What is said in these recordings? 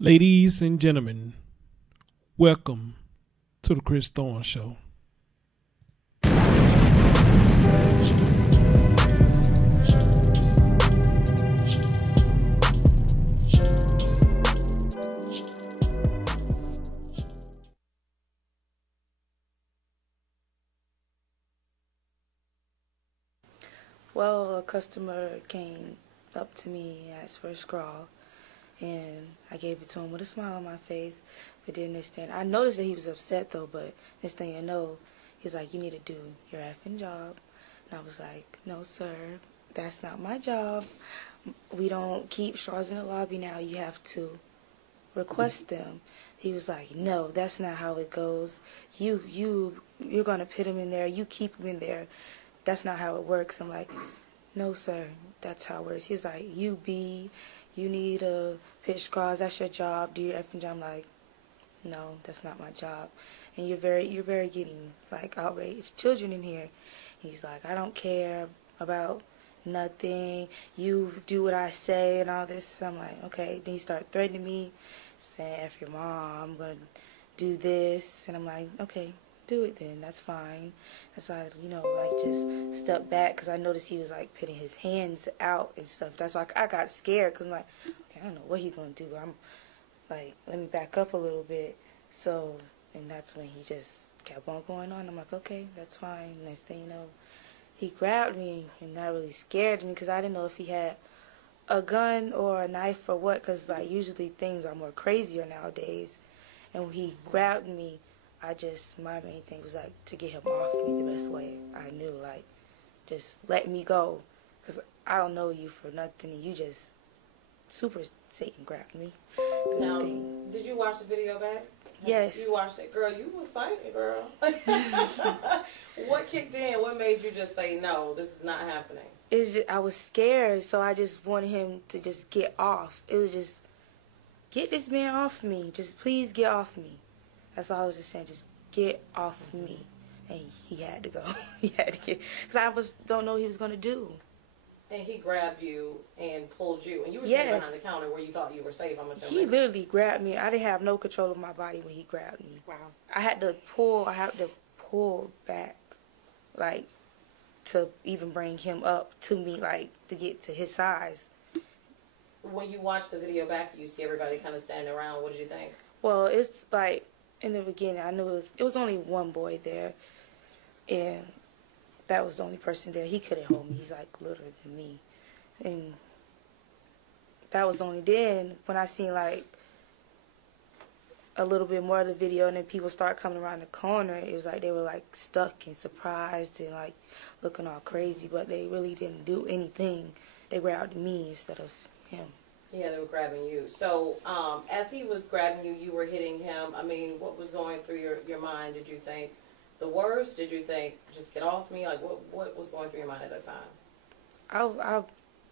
Ladies and gentlemen, welcome to the Chris Thorne Show. Well, a customer came up to me and asked for a scrawl, and I gave it to him with a smile on my face. But then I noticed that he was upset though, but this thing you know, he's like, you need to do your effing job. And I was like, no sir, that's not my job. We don't keep straws in the lobby now. You have to request them. He was like, no, that's not how it goes. You're going to put them in there. You keep them in there. That's not how it works. I'm like, no sir, that's how it works. He's like, you need to pitch straws. That's your job. Do your effing job. I'm like, no, that's not my job. And you're very getting like outraged. Children in here. He's like, I don't care about nothing. You do what I say and all this. I'm like, okay. Then he started threatening me, saying, F your mom, I'm going to do this. And I'm like, okay, do it then. That's fine. That's why, like just step back because I noticed he was like putting his hands out and stuff. That's why I got scared because I'm like, okay, I don't know what he's going to do. I'm like, let me back up a little bit. So, and that's when he just kept on going on. I'm like, okay, that's fine. Next thing you know, he grabbed me, and that really scared me because I didn't know if he had a gun or a knife or what, because like usually things are more crazier nowadays. And when he grabbed me, my main thing was like to get him off me the best way I knew, like just let me go, because I don't know you for nothing, and you just super Satan grabbed me. Now, did you watch the video back? Yes. You watched it, girl. You was fighting, girl. What kicked in? What made you just say no? This is not happening. I was scared, so I just wanted him to just get off. It was just, get this man off me. Just please get off me. That's all I was just saying. Just get off me. And he had to go. He had to get, because don't know what he was going to do. And he grabbed you and pulled you. And you were sitting behind the counter where you thought you were safe, I'm assuming. He literally grabbed me. I didn't have no control of my body when he grabbed me. Wow. I had to pull back, like, to even bring him up to me, like, to get to his size. When you watch the video back, you see everybody kind of standing around. What did you think? Well, it's like, in the beginning, I knew it was only one boy there, and that was the only person there. He couldn't hold me. He's like littler than me. And that was only then when I seen like a little bit more of the video, and then people start coming around the corner. It was like they were like stuck and surprised and like looking all crazy, but they really didn't do anything. They grabbed me instead of him. Yeah, they were grabbing you. So as he was grabbing you, you were hitting him. I mean, what was going through your mind? Did you think the worst? Did you think, just get off me? Like, what was going through your mind at that time? I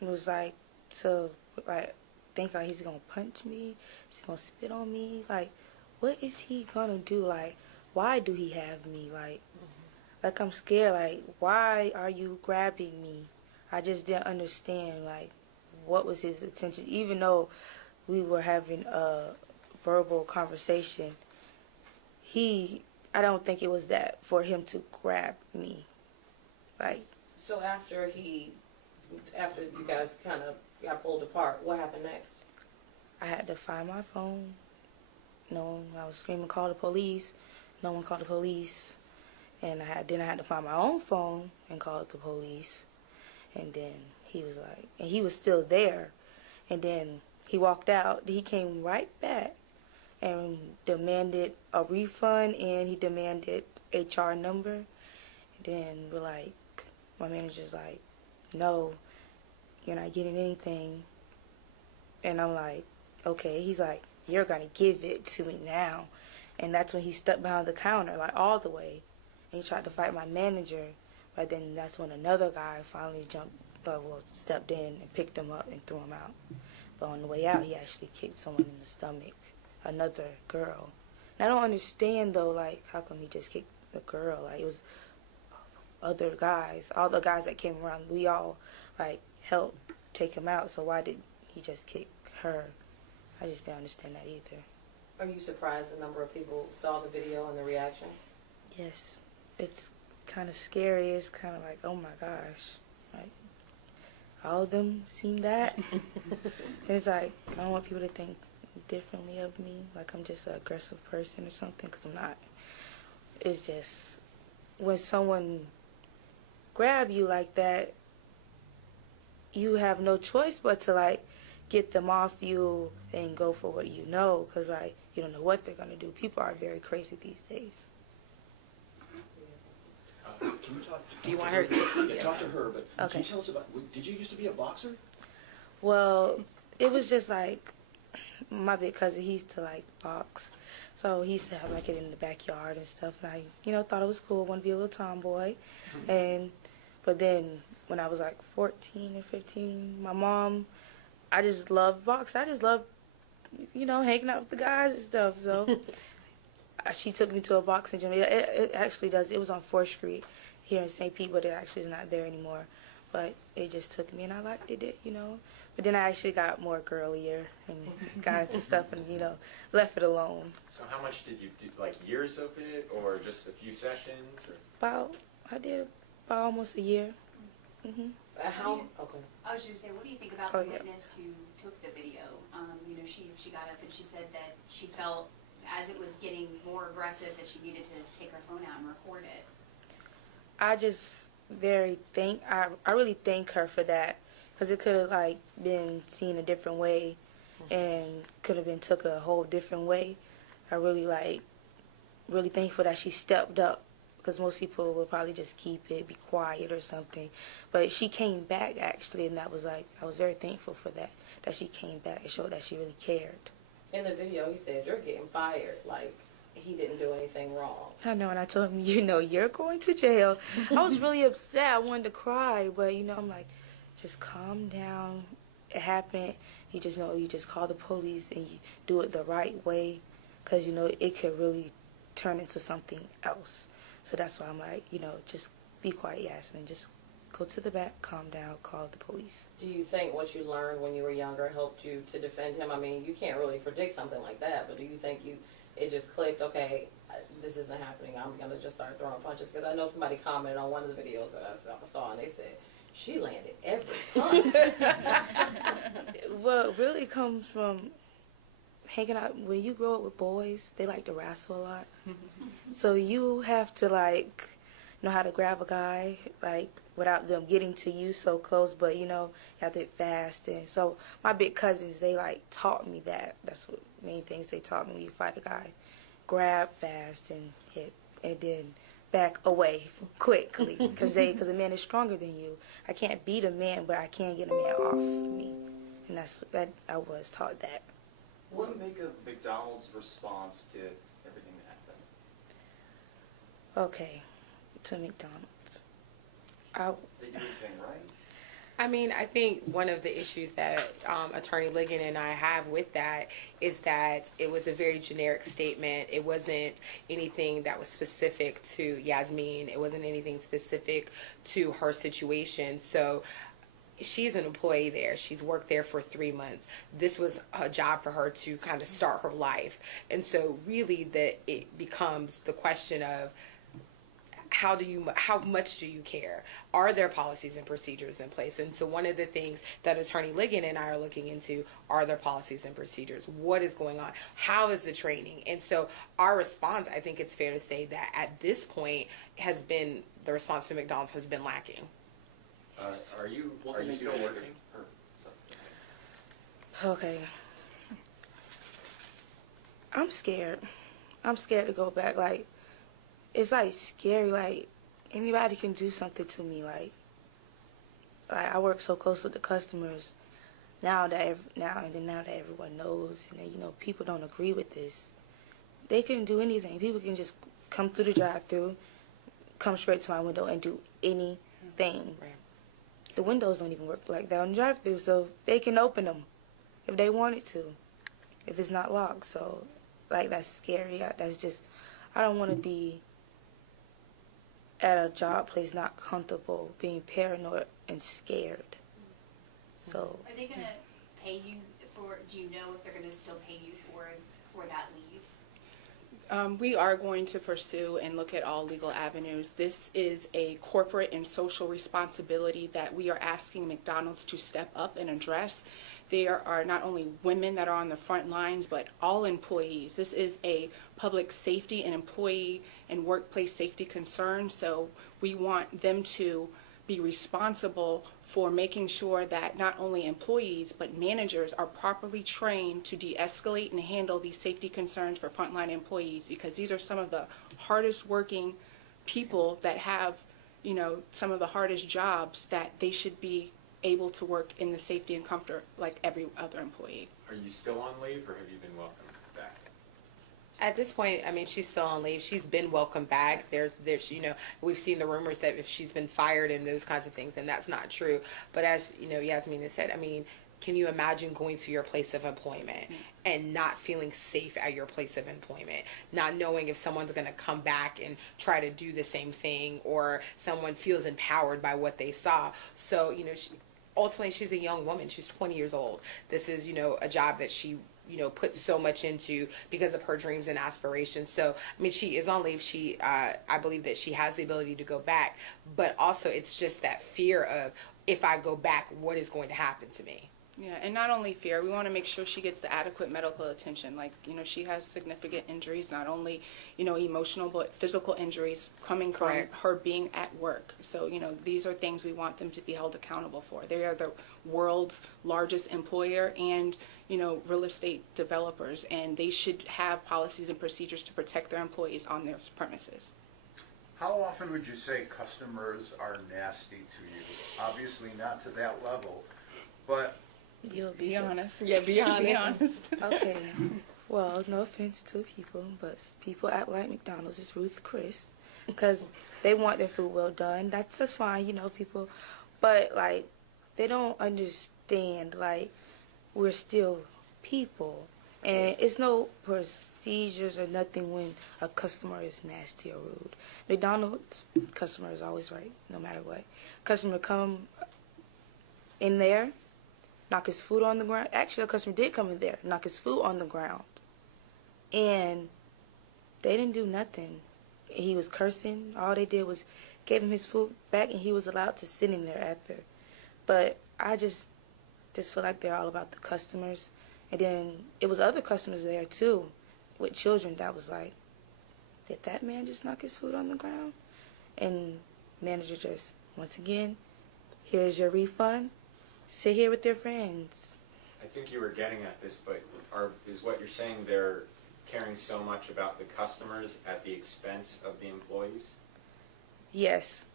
was like, think like he's gonna punch me, he's gonna spit on me. Like, what is he gonna do? Like, why do he have me? Like I'm scared. Like, why are you grabbing me? I just didn't understand. Like, what was his intention? Even though we were having a verbal conversation, I don't think it was that for him to grab me. Like, so after you guys kind of got pulled apart, what happened next? I had to find my phone. I was screaming, call the police. No one called the police. And then I had to find my own phone and call the police. And then he was like, and he was still there. And then he walked out. He came right back and demanded a refund, and he demanded HR number. And then we're like, my manager's like, no, you're not getting anything. And I'm like, okay. He's like, you're going to give it to me now. And that's when he stepped behind the counter, like all the way. And he tried to fight my manager. But then that's when another guy finally stepped in and picked him up and threw him out. But on the way out, he actually kicked someone in the stomach, another girl. And I don't understand, though, like, how come he just kicked the girl? Like, it was other guys. All the guys that came around, we all, like, helped take him out. So why did he just kick her? I just didn't understand that either. Are you surprised the number of people saw the video and the reaction? Yes. It's kind of scary. It's kind of like, oh my gosh. Like, all of them seen that? And it's like, I don't want people to think differently of me, like I'm just an aggressive person or something, because I'm not. It's just, when someone grab you like that, you have no choice but to, like, get them off you and go for what you know, because, like, you don't know what they're going to do. People are very crazy these days. Can you talk? Do you want her to? Yeah, talk to her, but Okay. can you tell us about, did you used to be a boxer? Well, it was just like, my big cousin, he used to like box. So he used to have like it in the backyard and stuff. And I, thought it was cool. Wanted to be a little tomboy. But then when I was like 14 or 15, my mom, I just loved box. I just loved, hanging out with the guys and stuff. So she took me to a boxing gym. It actually does. It was on 4th Street here in St. Pete, but it actually is not there anymore. But it just took me, and I liked it, But then I actually got more girlier and got into stuff and, left it alone. So how much did you do, like years of it, or just a few sessions? Or? I did about almost a year. Mm-hmm. How? Okay. I was just saying, what do you think about the witness who took the video? She got up and she said that she felt, as it was getting more aggressive, that she needed to take her phone out and record it. I just I really thank her for that, because it could have like been seen a different way and could have been took a whole different way. I really thankful that she stepped up, because most people would probably just keep it, be quiet or something. But she came back actually, and that was like, I was very thankful for that she came back. It showed that she really cared. In the video, he said, "You're getting fired." Like, he didn't do anything wrong. I know, and I told him, you're going to jail. I was really upset. I wanted to cry, but, I'm like, just calm down. It happened. You just know, you just call the police and you do it the right way, because, it could really turn into something else. So that's why I'm like, just be quiet, Yasmine. Just go to the back, calm down, call the police. Do you think what you learned when you were younger helped you to defend him? I mean, you can't really predict something like that, but do you think it just clicked, okay, this isn't happening, I'm going to just start throwing punches? Because I know somebody commented on one of the videos that I saw, and they said, she landed every punch. Well, it really comes from hanging out. When you grow up with boys, they like to wrestle a lot. So you have to, like, know how to grab a guy, like, without them getting to you so close, but, you have to hit fast. And so my big cousins, they, like, taught me that. That's what main things they taught me when you fight a guy. Grab fast and hit, and then back away quickly, because a man is stronger than you. I can't beat a man, but I can get a man off me, and I was taught that. What do you make of McDonald's response to everything that happened? Okay, to McDonald's. They do everything right? I mean, I think one of the issues that Attorney Ligon and I have with that is that it was a very generic statement. It wasn't anything that was specific to Yasmine. It wasn't anything specific to her situation. So she's an employee there. She's worked there for 3 months. This was a job for her to kind of start her life. And so really it becomes the question of, how much do you care? Are there policies and procedures in place? And so one of the things that Attorney Ligon and I are looking into, are there policies and procedures? What is going on? How is the training? And so our response, I think it's fair to say that at this point the response to McDonald's has been lacking. Are you still working? Okay. I'm scared. I'm scared to go back. Like, it's like scary. Like, anybody can do something to me. Like I work so close with the customers now that everyone knows, and then, people don't agree with this. They can do anything. People can just come through the drive-thru, come straight to my window and do anything. Right. The windows don't even work like that on the drive-thru, so they can open them if they wanted to, if it's not locked. So, like, that's scary. That's just, I don't want to be at a job place not comfortable, being paranoid and scared. So are they going to pay you for or do you know if they're going to still pay you for that leave? We are going to pursue and look at all legal avenues. This is a corporate and social responsibility that we are asking McDonald's to step up and address. There are not only women that are on the front lines, but all employees. This is a public safety and employee and workplace safety concern, so we want them to be responsible for making sure that not only employees but managers are properly trained to de-escalate and handle these safety concerns for frontline employees, because these are some of the hardest working people that have, you know, some of the hardest jobs, that they should be able to work in the safety and comfort like every other employee. Are you still on leave, or have you been welcomed back? At this point, I mean, she's still on leave. She's been welcomed back. There's, you know, we've seen the rumors that if she's been fired and those kinds of things, and that's not true. But as, you know, Yasmine has said, I mean, can you imagine going to your place of employment and not feeling safe at your place of employment, not knowing if someone's going to come back and try to do the same thing, or someone feels empowered by what they saw? So, you know, ultimately, she's a young woman. She's 20 years old. This is, you know, a job that she, you know, put so much into because of her dreams and aspirations. So, I mean, she is on leave. She, I believe that she has the ability to go back, but also it's just that fear of, if I go back, what is going to happen to me? Yeah, and not only fear, we want to make sure she gets the adequate medical attention. Like, you know, she has significant injuries, not only, you know, emotional, but physical injuries coming from her being at work. So, you know, these are things we want them to be held accountable for. They are the world's largest employer and, you know, real estate developers, and they should have policies and procedures to protect their employees on their premises. How often would you say customers are nasty to you? Obviously not to that level, but You'll Be honest. Yeah, be honest. Be honest. Okay. Well, no offense to people, but people act like McDonald's is Ruth Chris, because they want their food well done. That's fine, you know, people. But, like, they don't understand, like, we're still people. And it's no procedures or nothing when a customer is nasty or rude. McDonald's, customer is always right, no matter what. Customer come in there, knock his food on the ground. Actually, a customer did come in there, knock his food on the ground. And they didn't do nothing. He was cursing. All they did was gave him his food back, and he was allowed to sit in there after. But I just feel like they're all about the customers. And then it was other customers there, too, with children that was like, did that man just knock his food on the ground? And manager just, once again, here's your refund. Sit here with your friends. I think you were getting at this, but is what you're saying they're caring so much about the customers at the expense of the employees? Yes.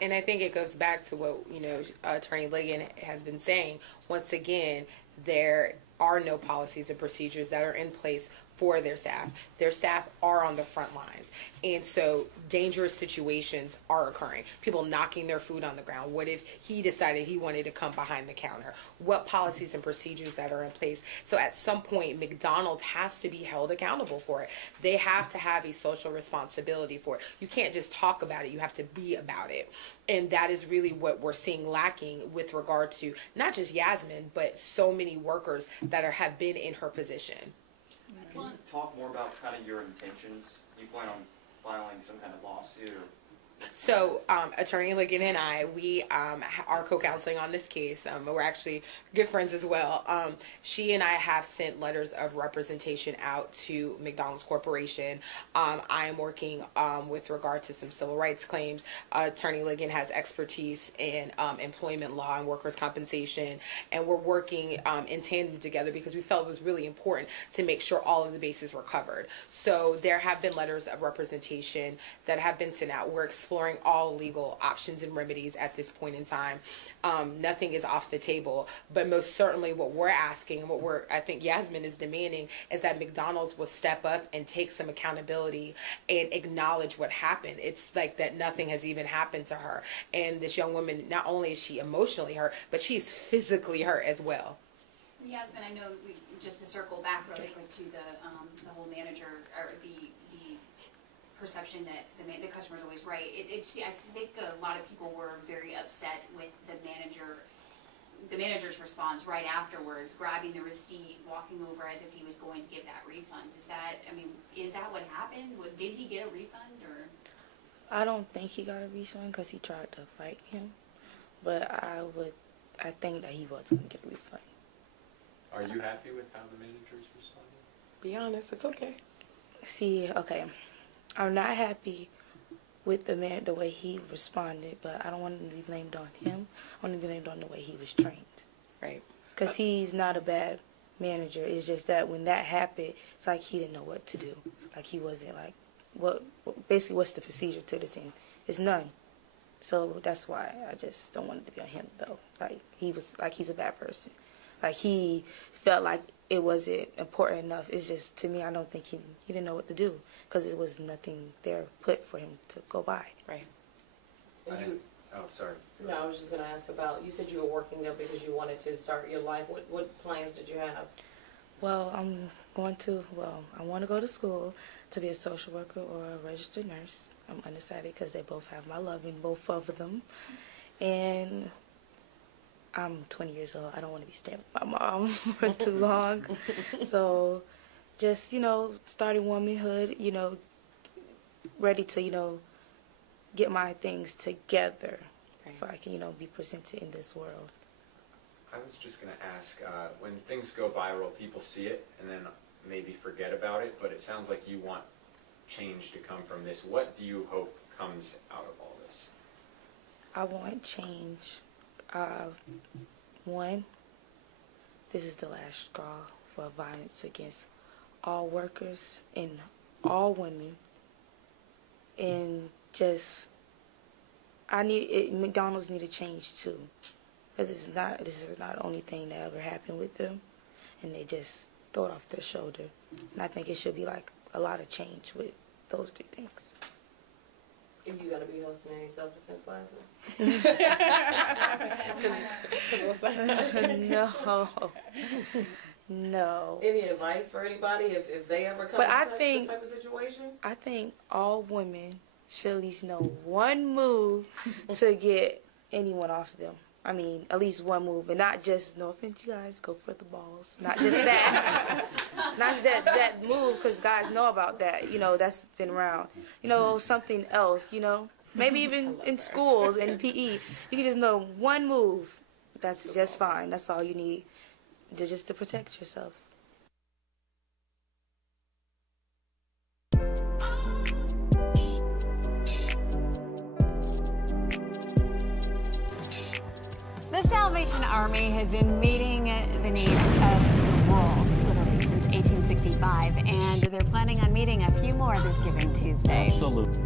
And I think it goes back to what, you know, Attorney Ligon has been saying. Once again, there are no policies and procedures that are in place for their staff. Their staff are on the front lines. And so dangerous situations are occurring. People knocking their food on the ground. What if he decided he wanted to come behind the counter? What policies and procedures that are in place? So at some point, McDonald's has to be held accountable for it. They have to have a social responsibility for it. You can't just talk about it. You have to be about it. And that is really what we're seeing lacking with regard to not just Yasmine, but so many workers that have been in her position. Can you talk more about kind of your intentions? Do you plan on filing some kind of lawsuit or? So, Attorney Ligon and I, we are co-counseling on this case. We're actually good friends as well. She and I have sent letters of representation out to McDonald's Corporation. I am working with regard to some civil rights claims. Attorney Ligon has expertise in employment law and workers' compensation, and we're working in tandem together because we felt it was really important to make sure all of the bases were covered. So there have been letters of representation that have been sent out. We're exploring all legal options and remedies at this point in time. Nothing is off the table, but most certainly what we're asking and what I think Yasmine is demanding is that McDonald's will step up and take some accountability and acknowledge what happened. It's like that nothing has even happened to her. And this young woman, not only is she emotionally hurt, but she's physically hurt as well. Yasmine, I know, just to circle back really quick to the whole manager, or the perception that the customer's always right. I think a lot of people were very upset with the manager the manager's response right afterwards, grabbing the receipt, walking over as if he was going to give that refund. Is that what happened? Did he get a refund, or? I don't think he got a refund because he tried to fight him, but I think that he was going to get a refund. Are you happy with how the managers responded? Be honest, it's okay. See, okay, I'm not happy with the way he responded, but I don't want him to be blamed on him. I want him to be blamed on the way he was trained. Right. Because he's not a bad manager. It's just that when that happened, it's like he didn't know what to do. Like he wasn't like, basically what's the procedure to this end? It's none. So that's why I just don't want it to be on him, though. Like he's a bad person. Like he felt like it wasn't important enough. It's just, to me, I don't think he didn't know what to do because there was nothing there put for him to go by. Right. Sorry. No, I was just going to ask about, you said you were working there because you wanted to start your life. What plans did you have? Well, I want to go to school to be a social worker or a registered nurse. I'm undecided because they both have my love in both of them. And I'm 20 years old. I don't want to be staying with my mom for too long. So just, starting womanhood, ready to, get my things together before I can, be presented in this world. I was just going to ask, when things go viral, people see it and then maybe forget about it, but it sounds like you want change to come from this. What do you hope comes out of all this? I want change. One, this is the last straw for violence against all workers and all women. And just, McDonald's need to change too. Because this is not the only thing that ever happened with them. And they just throw it off their shoulder. And I think it should be like a lot of change with those three things. Are you going to be hosting any self-defense classes? No. Any advice for anybody if they ever come into this type of situation? I think all women should at least know one move to get anyone off them. I mean, at least one move, and not just, no offense, you guys, go for the balls. Not just that. Not just that move, because guys know about that. That's been around. Something else, Maybe even in schools and PE. You can just know one move. That's just fine. That's all you need just to protect yourself. The Salvation Army has been meeting the needs of the world literally since 1865, and they're planning on meeting a few more this Giving Tuesday. Absolutely.